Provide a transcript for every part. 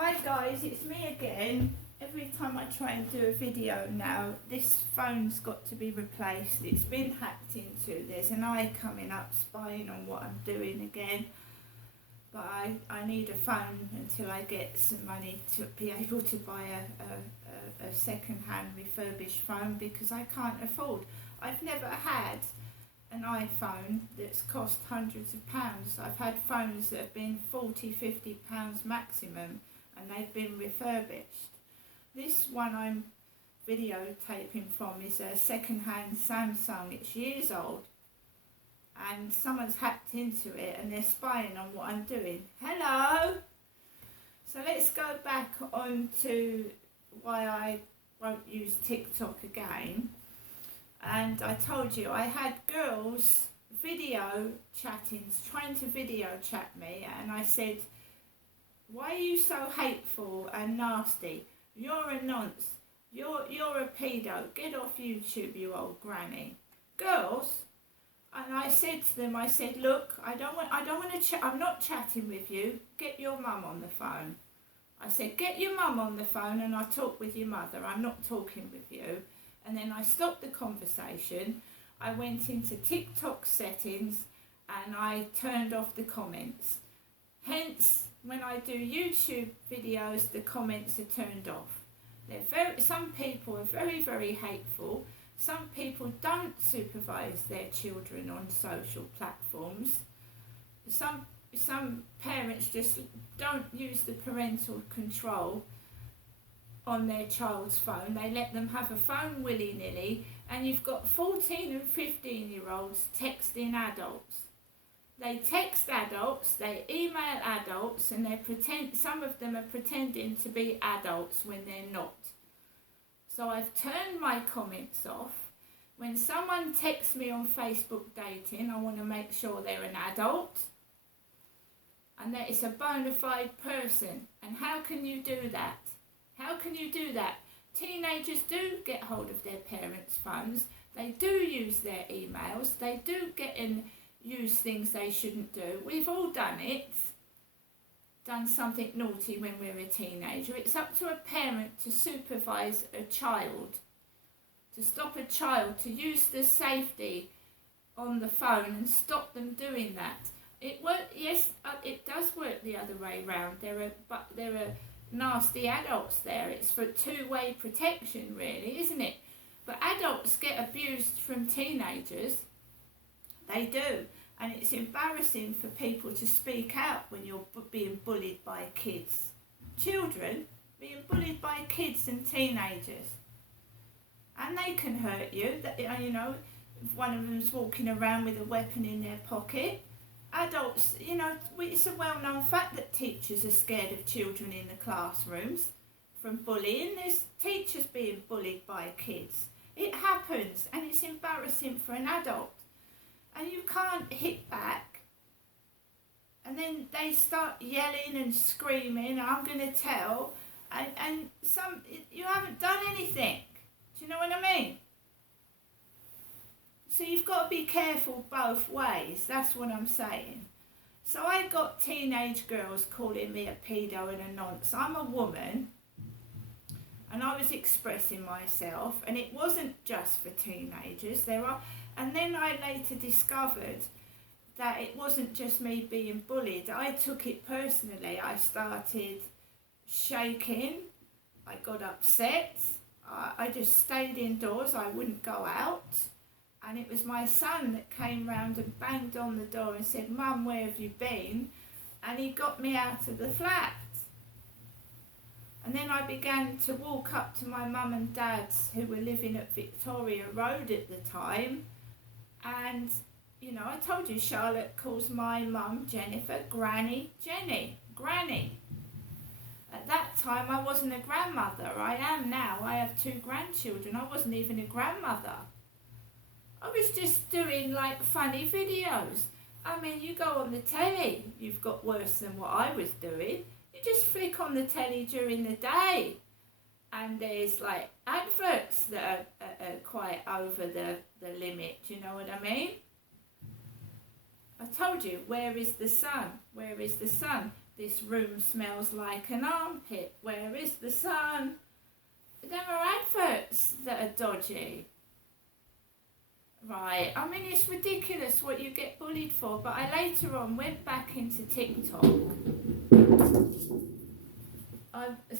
Hi guys, it's me again. Every time I try and do a video now, this phone's got to be replaced. It's been hacked into. There's an eye coming up spying on what I'm doing again. But I need a phone until I get some money to be able to buy a second-hand refurbished phone because I can't afford. I've never had an iPhone that's cost hundreds of pounds. I've had phones that have been £40–50 maximum and they've been refurbished. This one I'm videotaping from is a second-hand Samsung. It's years old and someone's hacked into it and they're spying on what I'm doing. Hello! So let's go back on to why I won't use TikTok again. And I told you I had girls video chatting, trying to video chat me, and I said, why are you so hateful and nasty? You're a nonce. You're a pedo. Get off YouTube, you old granny. Girls. And I said to them, I said, look, I don't want to chat. I'm not chatting with you. Get your mum on the phone. I said, get your mum on the phone and I'll talk with your mother. I'm not talking with you. And then I stopped the conversation. I went into TikTok settings and I turned off the comments. Hence, when I do YouTube videos, the comments are turned off. Some people are very, very hateful. Some people don't supervise their children on social platforms. Some parents just don't use the parental control on their child's phone. They let them have a phone willy-nilly, and you've got 14 and 15-year-olds texting adults. They text adults, they email adults, and some of them are pretending to be adults when they're not. So I've turned my comments off. When someone texts me on Facebook dating, I want to make sure they're an adult and that it's a bona fide person. And how can you do that? How can you do that? Teenagers do get hold of their parents' phones. They do use their emails. They do get and use things they shouldn't do. We've all done it. Done something naughty when we're a teenager. It's up to a parent to supervise a child, to stop a child, to use the safety on the phone and stop them doing that. Yes, it does work the other way round. There are nasty adults there. It's for two-way protection, really, isn't it? But adults get abused from teenagers. They do. And it's embarrassing for people to speak out when you're being bullied by kids. Children being bullied by kids and teenagers. And they can hurt you. You know, if one of them's walking around with a weapon in their pocket. Adults, you know, it's a well-known fact that teachers are scared of children in the classrooms from bullying. There's teachers being bullied by kids. It happens, and it's embarrassing for an adult. And you can't hit back. And then they start yelling and screaming, I'm going to tell. And you haven't done anything. Do you know what I mean? So you've got to be careful both ways. That's what I'm saying. So I got teenage girls calling me a pedo and a nonce. I'm a woman. And I was expressing myself. And it wasn't just for teenagers. And then I later discovered that it wasn't just me being bullied. I took it personally. I started shaking. I got upset. I just stayed indoors. I wouldn't go out. And it was my son that came round and banged on the door and said, Mum, where have you been? And he got me out of the flat. And then I began to walk up to my mum and dad's, who were living at Victoria Road at the time. And, you know, I told you Charlotte calls my mum, Jennifer, Granny Jenny. Granny. At that time, I wasn't a grandmother. I am now. I have 2 grandchildren. I wasn't even a grandmother. I was just doing, like, funny videos. I mean, you go on the telly, you've got worse than what I was doing. You just flick on the telly during the day. And there's, like, adverts that are quite over the limit. Do you know what I mean? I told you, where is the sun? Where is the sun? this room smells like an armpit. Where is the sun? There are adverts that are dodgy. Right, I mean, it's ridiculous what you get bullied for, but I later on went back into TikTok.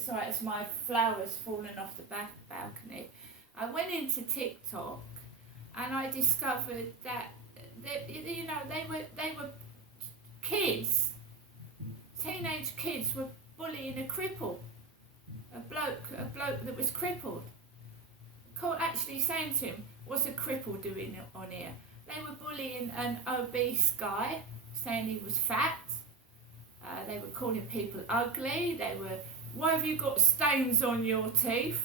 Sorry, it's my flowers falling off the back balcony. I went into TikTok and I discovered that, they were kids, teenage kids were bullying a cripple, a bloke that was crippled. Actually saying to him, what's a cripple doing on here? They were bullying an obese guy, saying he was fat. They were calling people ugly. They were, why have you got stains on your teeth?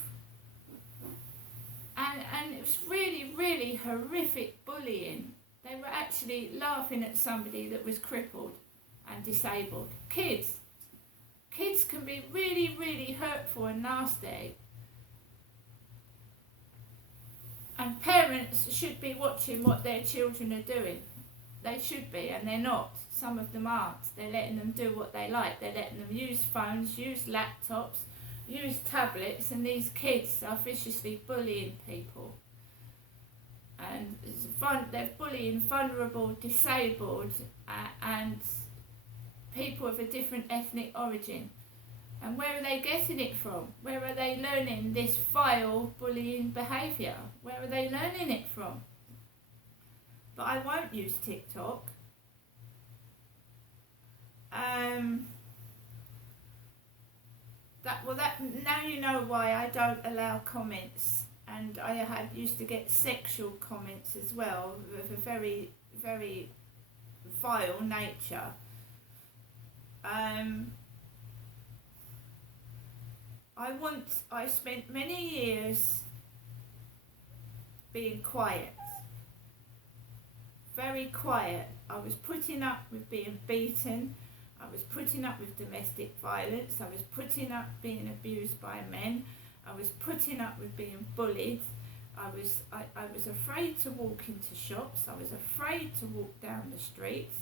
And it was really, really horrific bullying. They were actually laughing at somebody that was crippled and disabled. Kids can be really, really hurtful and nasty. And parents should be watching what their children are doing. They should be, and they're not. Some of them aren't. They're letting them do what they like. They're letting them use phones, use laptops, use tablets, and these kids are viciously bullying people. And they're bullying vulnerable, disabled, and people of a different ethnic origin. And where are they getting it from? Where are they learning this vile bullying behaviour? Where are they learning it from? But I won't use TikTok. Now you know why I don't allow comments, and I used to get sexual comments as well of a very, very vile nature. I spent many years being quiet, very quiet. I was putting up with being beaten. I was putting up with domestic violence. I was putting up being abused by men. I was putting up with being bullied. I was afraid to walk into shops. I was afraid to walk down the streets.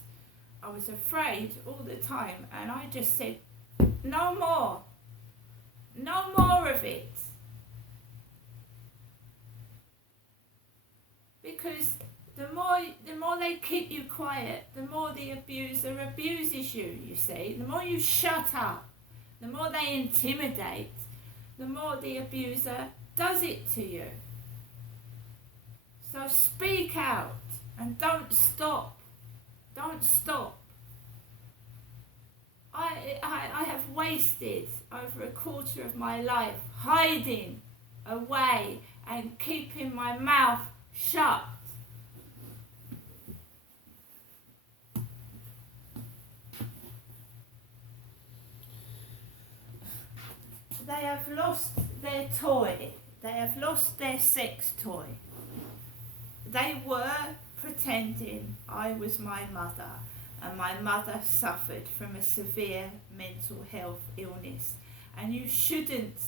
I was afraid all the time, and I just said, no more. No more of it. Because the more they keep you quiet, the more the abuser abuses you, you see. The more you shut up, the more they intimidate, the more the abuser does it to you. So speak out and don't stop. Don't stop. I have wasted over a quarter of my life hiding away and keeping my mouth shut. They have lost their toy. They have lost their sex toy. They were pretending I was my mother, and my mother suffered from a severe mental health illness. And you shouldn't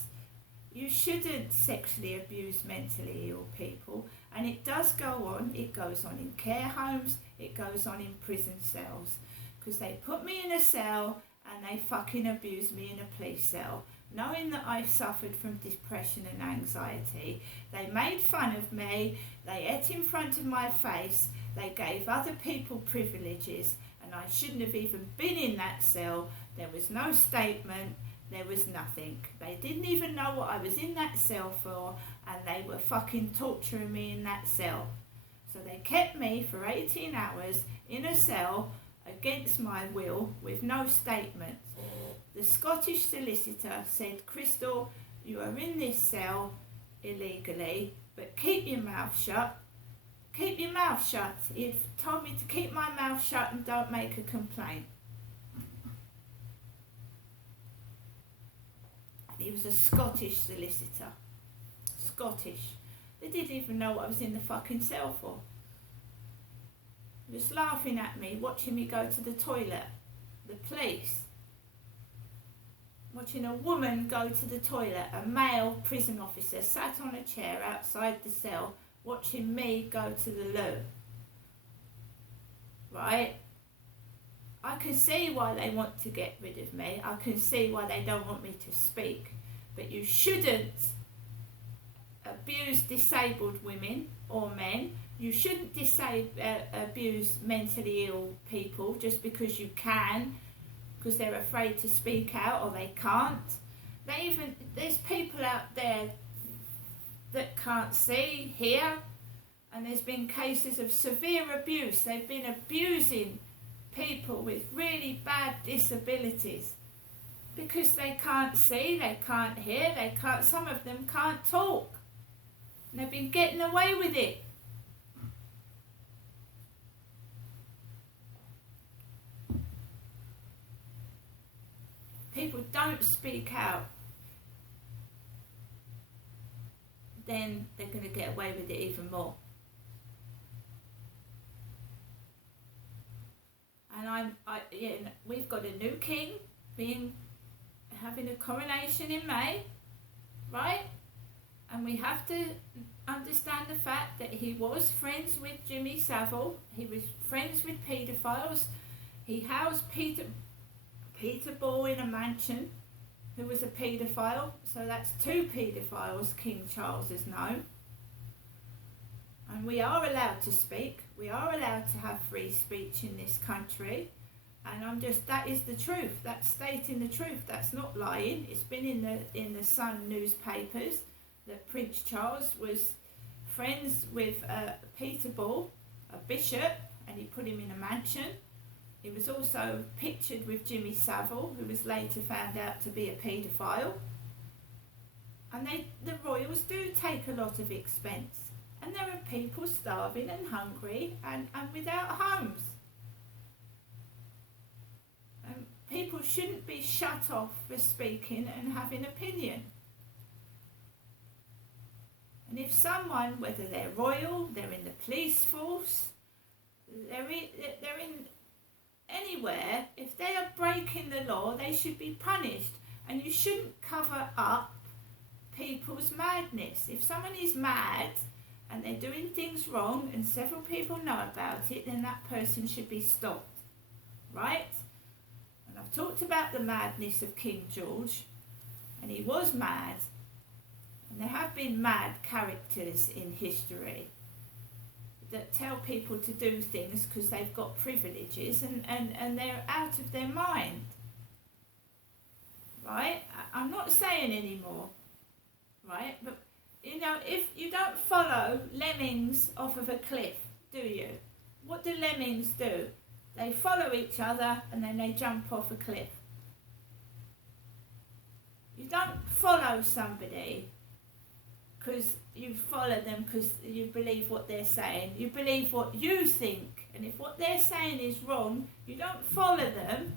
sexually abuse mentally ill people. And it does go on. It goes on in care homes. It goes on in prison cells. Because they put me in a cell and they fucking abuse me in a police cell. Knowing that I suffered from depression and anxiety, they made fun of me, they ate in front of my face, they gave other people privileges, and I shouldn't have even been in that cell. There was no statement, there was nothing. They didn't even know what I was in that cell for, and they were fucking torturing me in that cell. So they kept me for 18 hours in a cell against my will with no statement. The Scottish solicitor said, Crystal, you are in this cell illegally, but keep your mouth shut. Keep your mouth shut. He told me to keep my mouth shut and don't make a complaint. He was a Scottish solicitor. Scottish. They didn't even know what I was in the fucking cell for. Just laughing at me, watching me go to the toilet. The police. Watching a woman go to the toilet, a male prison officer sat on a chair outside the cell, watching me go to the loo. Right? I can see why they want to get rid of me. I can see why they don't want me to speak. But you shouldn't abuse disabled women or men. You shouldn't abuse mentally ill people just because you can, because they're afraid to speak out or they can't. There's people out there that can't see, hear, and there's been cases of severe abuse. They've been abusing people with really bad disabilities because they can't see, they can't hear, some of them can't talk. And they've been getting away with it. People don't speak out, then they're going to get away with it even more. And we've got a new king having a coronation in May, right? And we have to understand the fact that he was friends with Jimmy Savile. He was friends with paedophiles. He housed Peter Ball in a mansion, who was a paedophile. So that's 2 paedophiles King Charles has known. And we are allowed to speak. We are allowed to have free speech in this country. And that is the truth. That's stating the truth. That's not lying. It's been in the Sun newspapers that Prince Charles was friends with Peter Ball, a bishop, and he put him in a mansion. He was also pictured with Jimmy Savile, who was later found out to be a paedophile. And the royals do take a lot of expense. And there are people starving and hungry and without homes. And people shouldn't be shut off for speaking and having opinion. And if someone, whether they're royal, they're in the police force, they're in anywhere, if they are breaking the law, they should be punished. And you shouldn't cover up people's madness. If someone is mad and they're doing things wrong and several people know about it, then that person should be stopped, right? And I've talked about the madness of King George, and he was mad. And there have been mad characters in history that tell people to do things because they've got privileges and they're out of their mind, right? I'm not saying anymore, right? But, if you don't follow lemmings off of a cliff, do you? What do lemmings do? They follow each other and then they jump off a cliff. You don't follow somebody because you follow them because you believe what they're saying. You believe what you think. And if what they're saying is wrong, you don't follow them.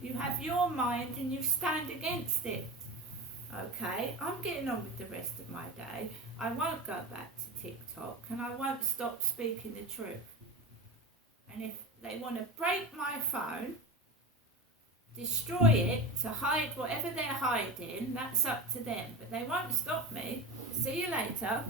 You have your mind and you stand against it. Okay, I'm getting on with the rest of my day. I won't go back to TikTok and I won't stop speaking the truth. And if they want to break my phone, destroy it to hide whatever they're hiding, that's up to them. But they won't stop me. See you later.